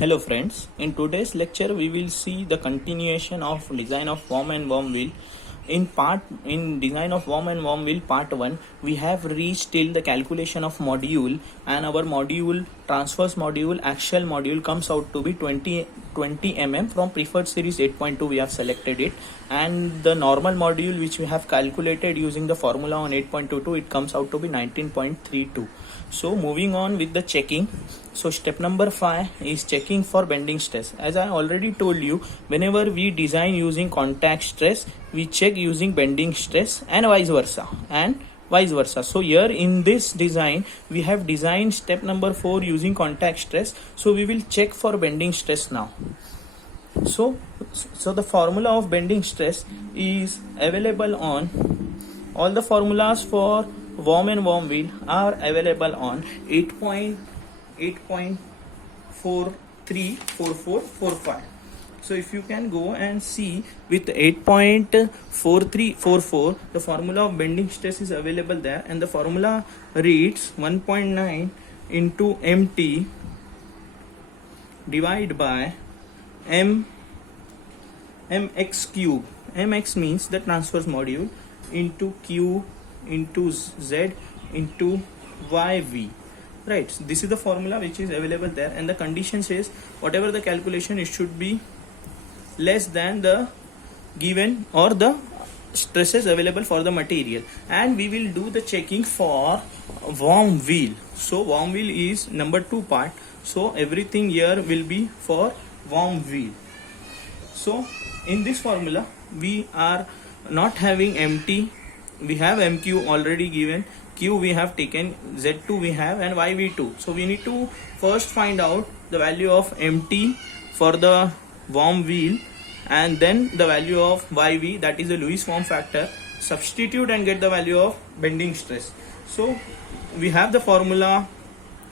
Hello friends, in today's lecture we will see the continuation of design of worm and worm wheel. In design of worm and worm wheel part 1 we have reached till the calculation of module, and our module transverse module axial module comes out to be 20 mm from preferred series 8.2. We have selected it, and the normal module which we have calculated using the formula on 8.22, it comes out to be 19.32. So moving on with the checking. So step number 5 is checking for bending stress. As I already told you, whenever we design using contact stress, we check using bending stress and vice versa. So here in this design we have designed step number 4 using contact stress, so we will check for bending stress now. So the formula of bending stress is available on all the formulas for worm and worm wheel are available on 8.434445. So if you can go and see with 8.4344, the formula of bending stress is available there, and the formula reads 1.9 into mt divided by mx cube. Mx means the transverse module into q into z into yv. Right, so this is the formula which is available there, and the condition says whatever the calculation, it should be less than the given or the stresses available for the material. And we will do the checking for worm wheel. So worm wheel is number 2 part, so everything here will be for worm wheel. So in this formula we are not having mt, we have mq already given, q we have taken, z2 we have, and yv2. So we need to first find out the value of mt for the worm wheel, and then the value of yv, that is the Lewis form factor, substitute and get the value of bending stress. So we have the formula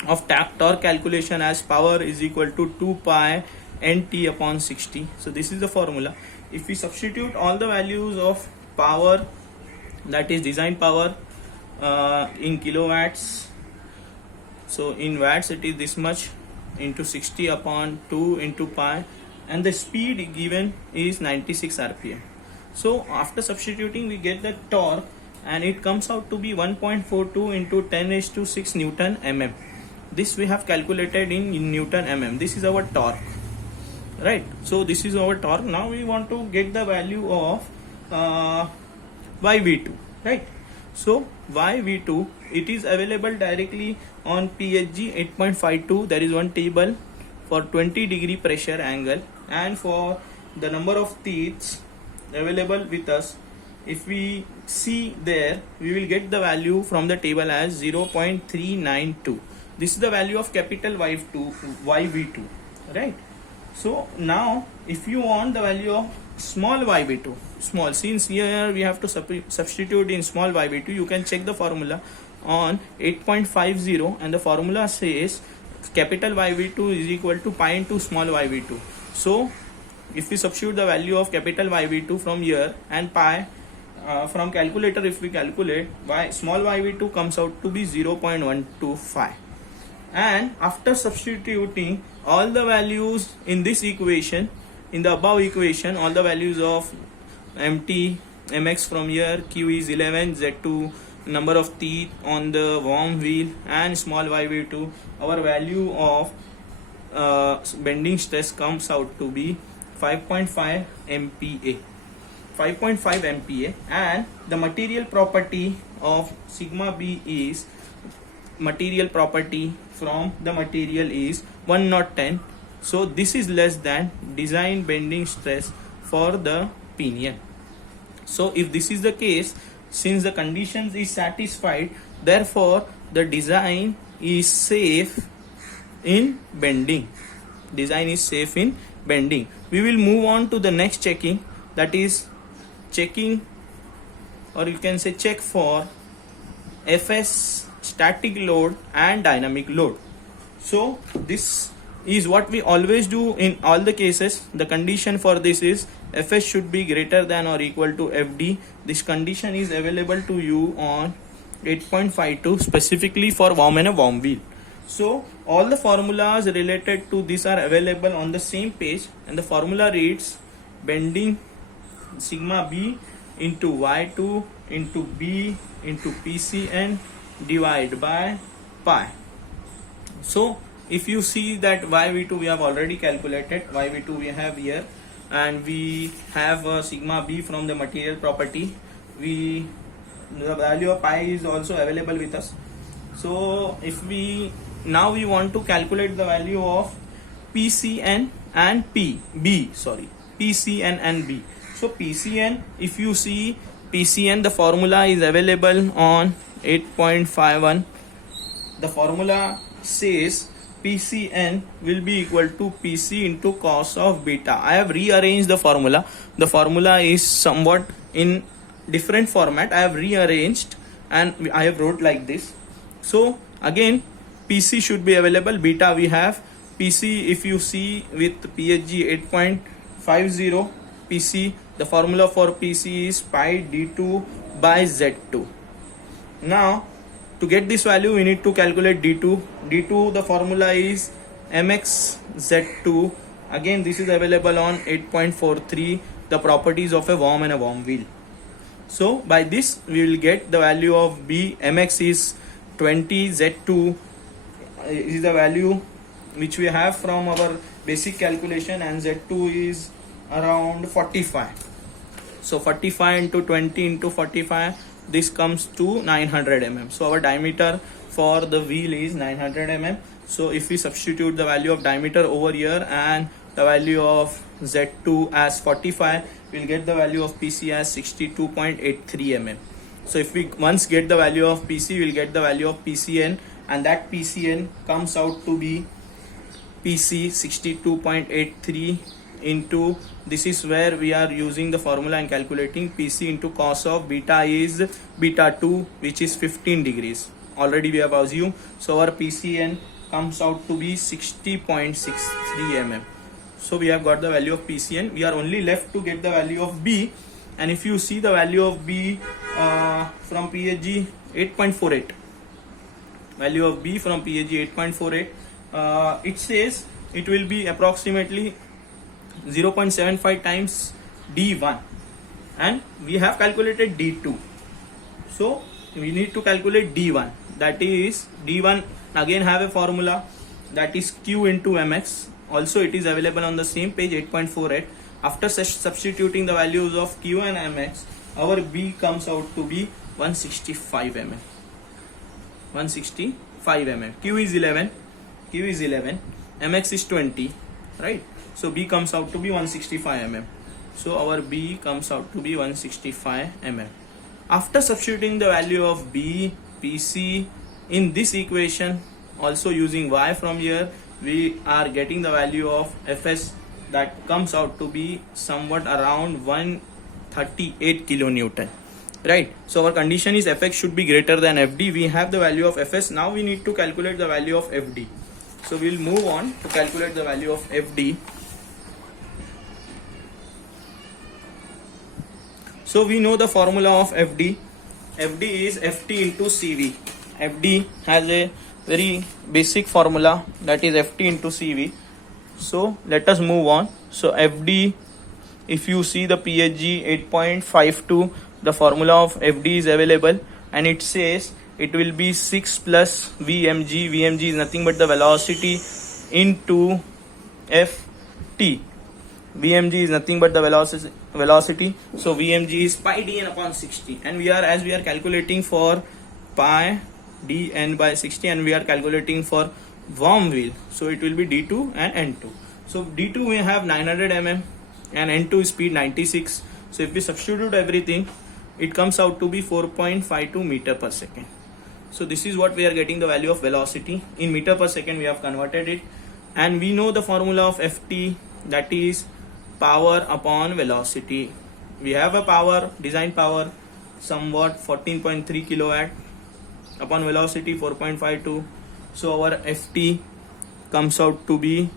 of torque calculation as power is equal to 2 pi nt upon 60. So this is the formula. If we substitute all the values of power, that is design power, in kilowatts, so in watts it is this much into 60 upon 2 into pi, and the speed given is 96 rpm. So after substituting we get the torque, and it comes out to be 1.42 into 10⁶ Newton mm. This we have calculated in Newton mm. This is our torque, right? So this is our torque. Now we want to get the value of yv2, right? So yv2, it is available directly on PHG 8.52. there is one table for 20° pressure angle, and for the number of teeth available with us, if we see there, we will get the value from the table as 0.392. This is the value of capital yv2, right? So now if you want the value of small yv2, small, since here we have to substitute in small yv2, you can check the formula on 8.50, and the formula says capital yv2 is equal to pi into small yv2. So if we substitute the value of capital yv2 from here and pi from calculator, if we calculate, small yv2 comes out to be 0.125. and after substituting all the values in this equation, in the above equation, all the values of mt, mx from here, q is 11, z2 number of teeth on the worm wheel, and small yv2, our value of bending stress comes out to be 5.5 MPa. 5.5 MPa, and the material property of sigma b is, material property from the material is 110. So this is less than design bending stress for the pinion. So if this is the case, since the conditions is satisfied, therefore the design is safe in bending. Design is safe in bending. We will move on to the next checking, that is checking, or you can say check for FS, static load and dynamic load. So this is what we always do in all the cases. The condition for this is Fs should be greater than or equal to Fd. This condition is available to you on 8.52 specifically for worm and a worm wheel. So all the formulas related to this are available on the same page, and the formula reads bending sigma b into y2 into b into PCN divided by pi. So if you see that yv2 we have already calculated, yv2 we have here, and we have sigma b from the material property. The value of pi is also available with us. So if we now we want to calculate the value of PCN and PCN and B. So PCN, if you see PCN, the formula is available on 8.51. The formula says PCN will be equal to PC into cos of beta. I have rearranged the formula. The formula is somewhat in different format. I have rearranged and I have wrote like this. So again, PC should be available. Beta we have PC. If you see with PSG 8.50 PC, the formula for PC is pi d2 by z2. Now to get this value we need to calculate d2. The formula is mx z2. Again this is available on 8.43, the properties of a worm and a worm wheel. So by this we will get the value of B. Mx is 20, z2 is the value which we have from our basic calculation, and z2 is around 45. So 45 into 20 into 45, this comes to 900 mm. So our diameter for the wheel is 900 mm. So if we substitute the value of diameter over here and the value of z2 as 45, we'll get the value of PC as 62.83 mm. So if we once get the value of PC, we'll get the value of PCN, and that PCN comes out to be PC 62.83 into, this is where we are using the formula and calculating PC into cos of beta is beta 2, which is 15 degrees. Already we have assumed. So our PCN comes out to be 60.63 mm. So we have got the value of PCN. We are only left to get the value of B, and if you see the value of B from PSG 8.48, value of B from PSG 8.48, it says it will be approximately 0.75 times D1, and we have calculated D2. So we need to calculate D1. That is D1 again have a formula, that is Q into Mx. Also it is available on the same page 8.48. After substituting the values of Q and Mx, our B comes out to be 165 mm. 165 mm. Q is 11, Mx is 20, right? So B comes out to be 165 mm. So our B comes out to be 165 mm. After substituting the value of B, PC in this equation, also using Y from here, we are getting the value of Fs, that comes out to be somewhat around 138 kilonewton, right? So our condition is Fx should be greater than Fd. We have the value of Fs. Now we need to calculate the value of Fd. So we'll move on to calculate the value of Fd. So we know the formula of Fd. Fd is Ft into Cv. Fd has a very basic formula, that is Ft into Cv. So let us move on. So Fd, if you see the PSG 8.52, the formula of Fd is available, and it says it will be 6 plus Vmg. Vmg is nothing but the velocity into Ft. Vmg is nothing but the velocity. So Vmg is pi dn upon 60, and we are calculating for pi dn by 60, and we are calculating for worm wheel. So it will be d2 and n2. So d2 we have 900 mm and n2 is speed 96. So if we substitute everything, it comes out to be 4.52 meter per second. So this is what we are getting the value of velocity in meter per second. We have converted it, and we know the formula of Ft, that is power upon velocity. We have a power, design power, somewhat 14.3 kilowatt upon velocity 4.52. So our Ft comes out to be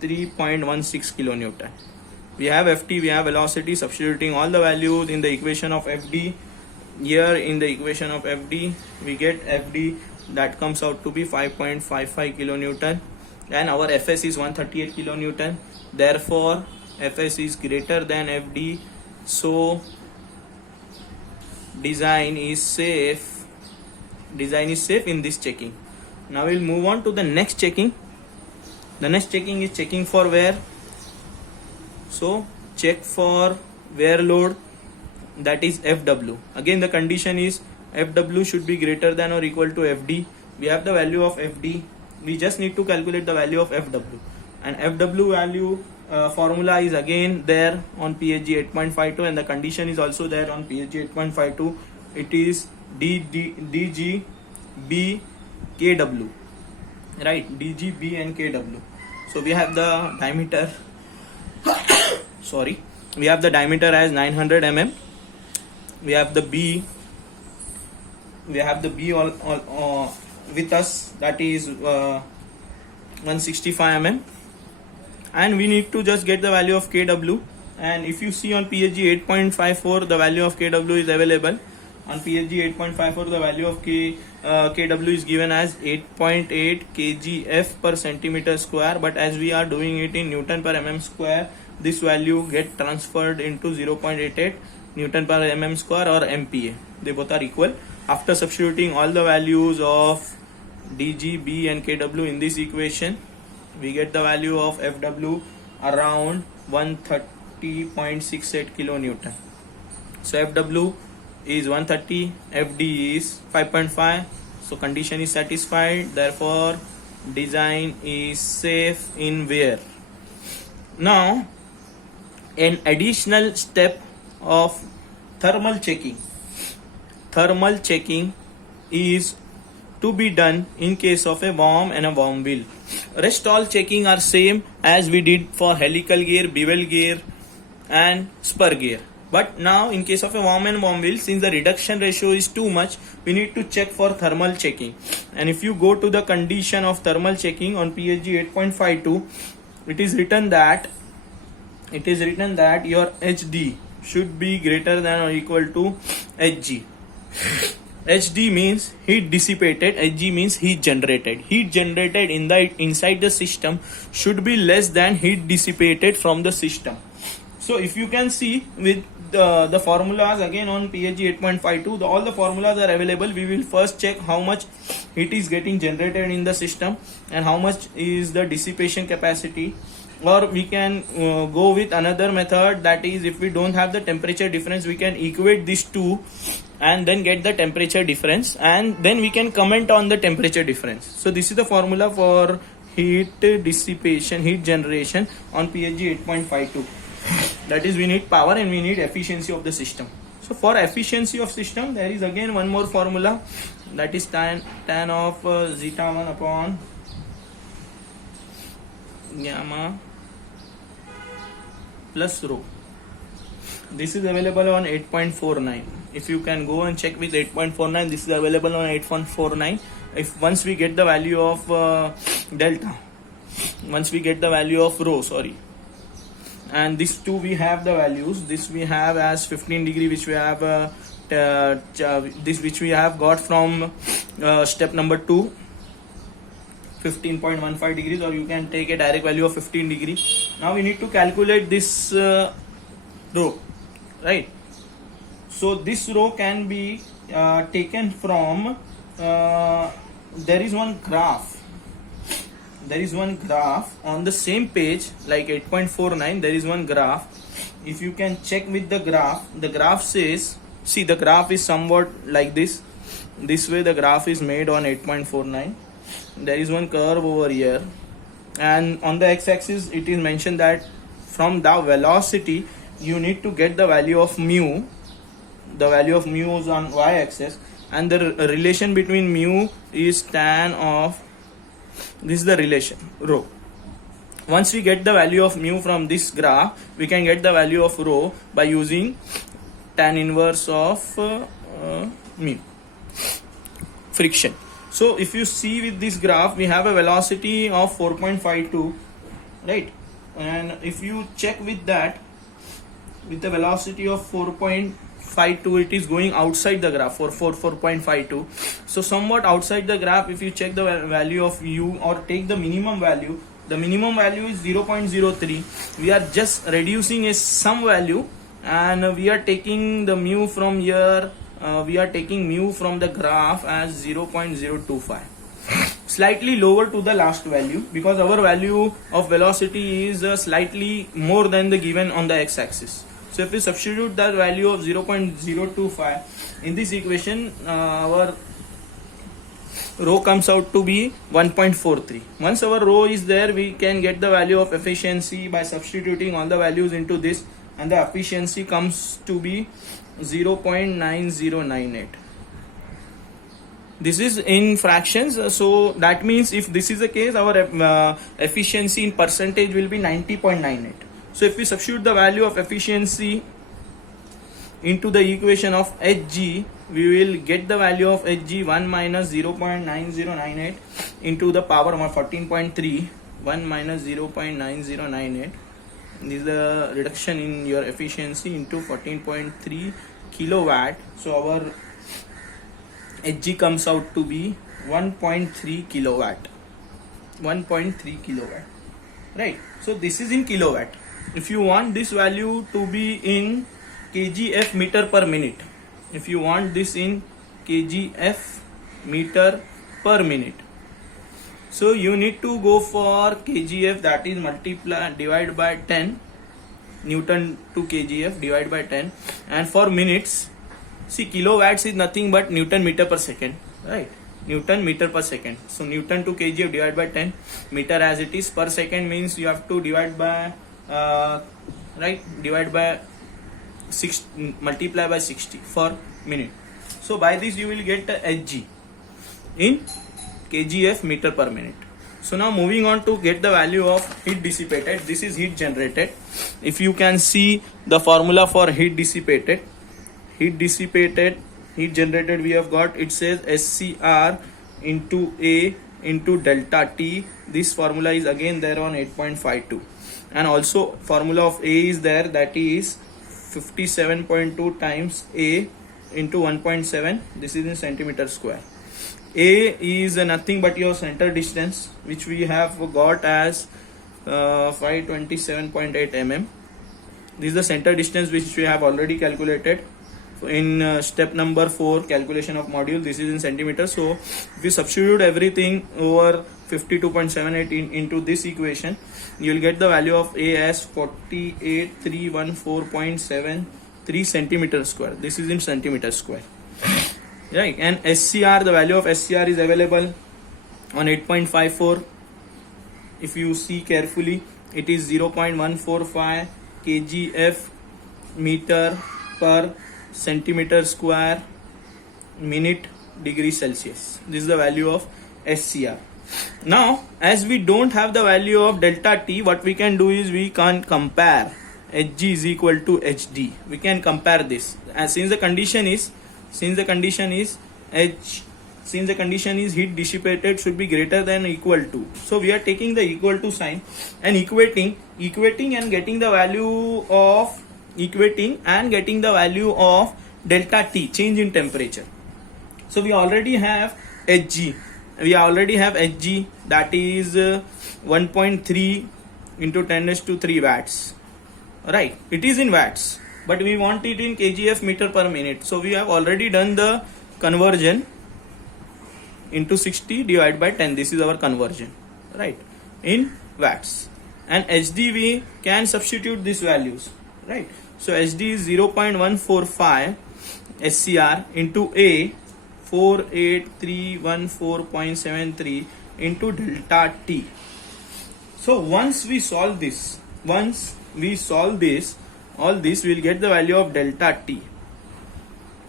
3.16 kilonewton. We have Ft, we have velocity. Substituting all the values in the equation of Fd, here in the equation of Fd we get Fd that comes out to be 5.55 kilonewton, and our Fs is 138 kilonewton. Therefore Fs is greater than Fd, so design is safe in this checking. Now we'll move on to the next checking. The next checking is checking for wear. So check for wear load, that is Fw. Again the condition is Fw should be greater than or equal to Fd. We have the value of Fd, we just need to calculate the value of Fw, and Fw value formula is again there on PSG 8.52, and the condition is also there on PSG 8.52. It is dg b kw, right? dg b and kw. So we have the diameter we have the diameter as 900 mm. We have the b all with us, that is 165 mm, and we need to just get the value of kw. And if you see on PSG 8.54, the value of kw is available. On PSG 8.54, the value of kw is given as 8.8 kgf per centimeter square, but as we are doing it in Newton per mm square, this value get transferred into 0.88 Newton per mm square or MPa. They both are equal. After substituting all the values of dg, b and kw in this equation, we get the value of Fw around 130.68 kilonewton. So Fw is 130, Fd is 5.5, so condition is satisfied. Therefore design is safe in wear. Now an additional step of thermal checking. Thermal checking is to be done in case of a worm and a worm wheel. Rest all checking are same as we did for helical gear, bevel gear and spur gear. But now in case of a worm and worm wheel, since the reduction ratio is too much, we need to check for thermal checking. And if you go to the condition of thermal checking on PSG 8.52, it is written that your HD should be greater than or equal to Hg. HD means heat dissipated, Hg means heat generated. Heat generated inside the system should be less than heat dissipated from the system. So if you can see with the formulas again on PSG 8.52, all the formulas are available. We will first check how much heat is getting generated in the system and how much is the dissipation capacity. Or we can go with another method, that is, if we don't have the temperature difference, we can equate these two and then get the temperature difference, and then we can comment on the temperature difference. So this is the formula for heat dissipation, heat generation on PSG 8.52. That is, we need power and we need efficiency of the system. So for efficiency of system, there is again one more formula, that is tan of zeta 1 upon gamma plus rho. This is available on 8.49. If you can go and check with 8.49, this is available on 8.49. If once we get the value of delta, once we get the value of rho, and these two we have the values. This we have as 15 degree, which we have this which we have got from step number 2, 15.15 degrees, or you can take a direct value of 15 degrees. Now we need to calculate this rho, right? So this rho can be taken from there is one graph on the same page like 8.49. There is one graph. If you can check with the graph says, see, the graph is somewhat like this way. The graph is made on 8.49. there is one curve over here, and on the x-axis it is mentioned that from the velocity you need to get the value of mu. The value of mu is on y-axis, and the relation between mu is tan of, this is the relation, rho. Once we get the value of mu from this graph, we can get the value of rho by using tan inverse of mu, friction. So if you see with this graph, we have a velocity of 4.52, right? And if you check with that, with the velocity of 4.52, 4.52, it is going outside the graph for 4.52. So somewhat outside the graph, if you check the value of u or take the minimum value, the minimum value is 0.03. We are just reducing a some value, and we are taking the mu from here. We are taking mu from the graph as 0.025, slightly lower to the last value, because our value of velocity is slightly more than the given on the x-axis. So if we substitute that value of 0.025 in this equation, our rho comes out to be 1.43. Once our rho is there, we can get the value of efficiency by substituting all the values into this, and the efficiency comes to be 0.9098. This is in fractions, so that means if this is the case, our efficiency in percentage will be 90.98. So if we substitute the value of efficiency into the equation of Hg, we will get the value of Hg 1 minus 0.9098 into the power of 14.3. 1 minus 0.9098. This is the reduction in your efficiency into 14.3 kilowatt. So our Hg comes out to be 1.3 kilowatt. 1.3 kilowatt. Right. So this is in kilowatt. If you want this value to be in kgf meter per minute, if you want this in kgf meter per minute, so you need to go for kgf, that is divide by 10, Newton to kgf divide by 10, and for minutes, see, kilowatts is nothing but Newton meter per second, right? Newton meter per second. So Newton to kgf divide by 10, meter as it is, per second means you have to divide by divide by 6, multiply by 60 for minute. So by this you will get Hg in kgf meter per minute. So now moving on to get the value of heat dissipated. This is heat generated. If you can see the formula for heat dissipated, heat generated, we have got, it says SCR into A into delta T. This formula is again there on 8.52, and also formula of A is there, that is 57.2 times A into 1.7. this is in centimeter square. A is nothing but your center distance, which we have got as 527.8 mm. This is the center distance which we have already calculated in step number 4, calculation of module. This is in centimeters. So if you substitute everything over 52.78 into this equation, you will get the value of A as 48314.73 centimeter square. This is in centimeter square, right? And SCR, the value of SCR is available on 8.54. if you see carefully, it is 0.145 kgf meter per centimeter square minute degree Celsius. This is the value of SCR. Now, as we don't have the value of delta T, what we can do is we can compare Hg is equal to Hd. We can compare this, and since the condition is heat dissipated should be greater than or equal to, so we are taking the equal to sign and equating and getting the value of delta T, change in temperature. So we already have Hg, that is 1.3 into 10⁻³ watts, right? It is in watts, but we want it in kgf meter per minute. So we have already done the conversion into 60 divided by 10. This is our conversion, right, in watts. And Hd, we can substitute these values, right? So Hd is 0.145 SCR into A, 48314.73 into delta T. So once we solve this, all this, we will get the value of delta T,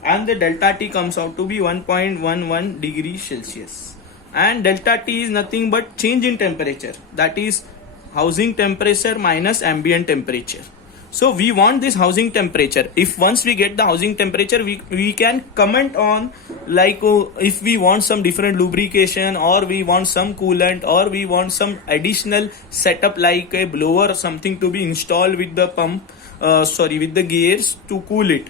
and the delta T comes out to be 1.11 degrees Celsius. And delta T is nothing but change in temperature, that is housing temperature minus ambient temperature. So we want this housing temperature. If once we get the housing temperature, we can comment on, like, if we want some different lubrication, or we want some coolant, or we want some additional setup like a blower or something to be installed with the pump, with the gears to cool it.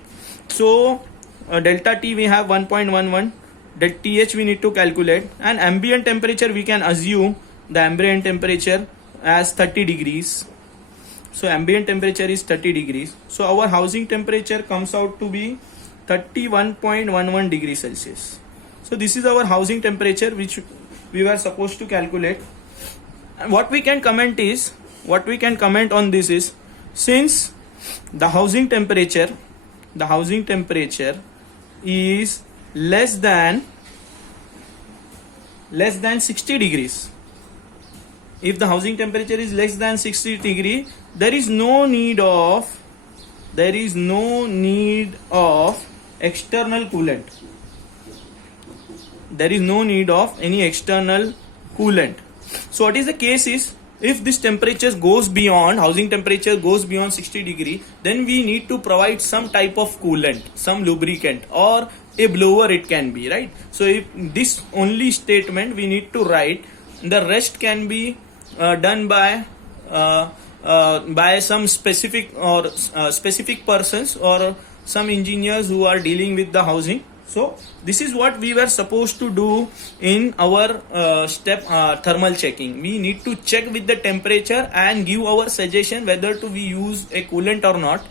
So delta T we have 1.11, that TH we need to calculate, and ambient temperature we can assume the ambient temperature as 30 degrees. So ambient temperature is 30 degrees. So our housing temperature comes out to be 31.11 degrees Celsius. So this is our housing temperature which we were supposed to calculate. And what we can comment on this is, since the housing temperature is less than 60 degrees. If the housing temperature is less than 60 degree, there is no need of external coolant. There is no need of any external coolant. So what is the case is, if this temperature goes beyond, housing temperature goes beyond 60 degree, then we need to provide some type of coolant, some lubricant, or a blower it can be, right? So if this only statement we need to write, the rest can be done by some specific persons or some engineers who are dealing with the housing. So this is what we were supposed to do in our step thermal checking. We need to check with the temperature and give our suggestion whether to we use a coolant or not,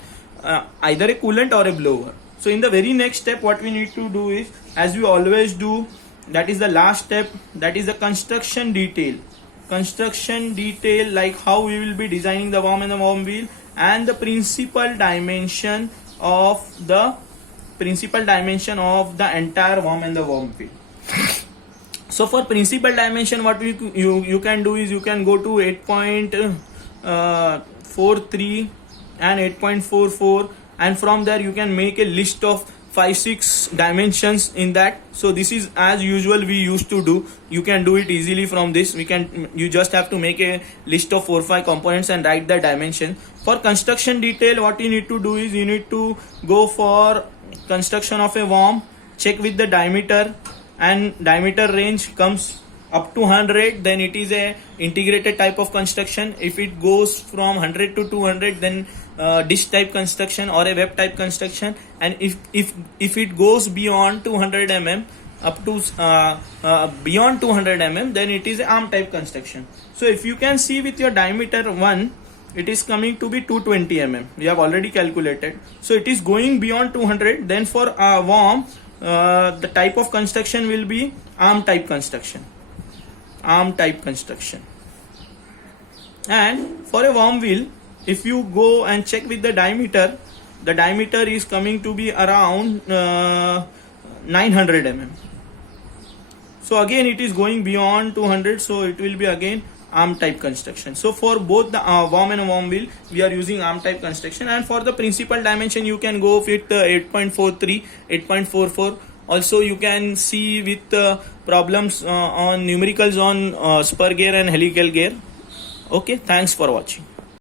either a coolant or a blower. So in the very next step, what we need to do is, as we always do, that is the last step, that is the construction detail, like how we will be designing the worm and the worm wheel, and the principal dimension of the entire worm and the worm wheel. So for principal dimension, what you can do is, you can go to 8.43 and 8.44, and from there you can make a list of 5-6 dimensions in that. So this is as usual we used to do. You can do it easily from this. You just have to make a list of 4-5 components and write the dimension. For construction detail, what you need to do is, you need to go for construction of a worm, check with the diameter, and diameter range comes up to 100, then it is a integrated type of construction. If it goes from 100 to 200, then dish type construction or a web type construction. And if it goes beyond 200 mm, up to beyond 200 mm, then it is arm type construction. So if you can see with your diameter 1, it is coming to be 220 mm. We have already calculated. So it is going beyond 200. Then for a worm, the type of construction will be arm type construction. And for a worm wheel, if you go and check with the diameter is coming to be around 900 mm. So again it is going beyond 200, so it will be again arm type construction. So for both the worm and worm wheel, we are using arm type construction. And for the principal dimension, you can go with 8.43, 8.44. Also you can see with problems on numericals on spur gear and helical gear. Okay, thanks for watching.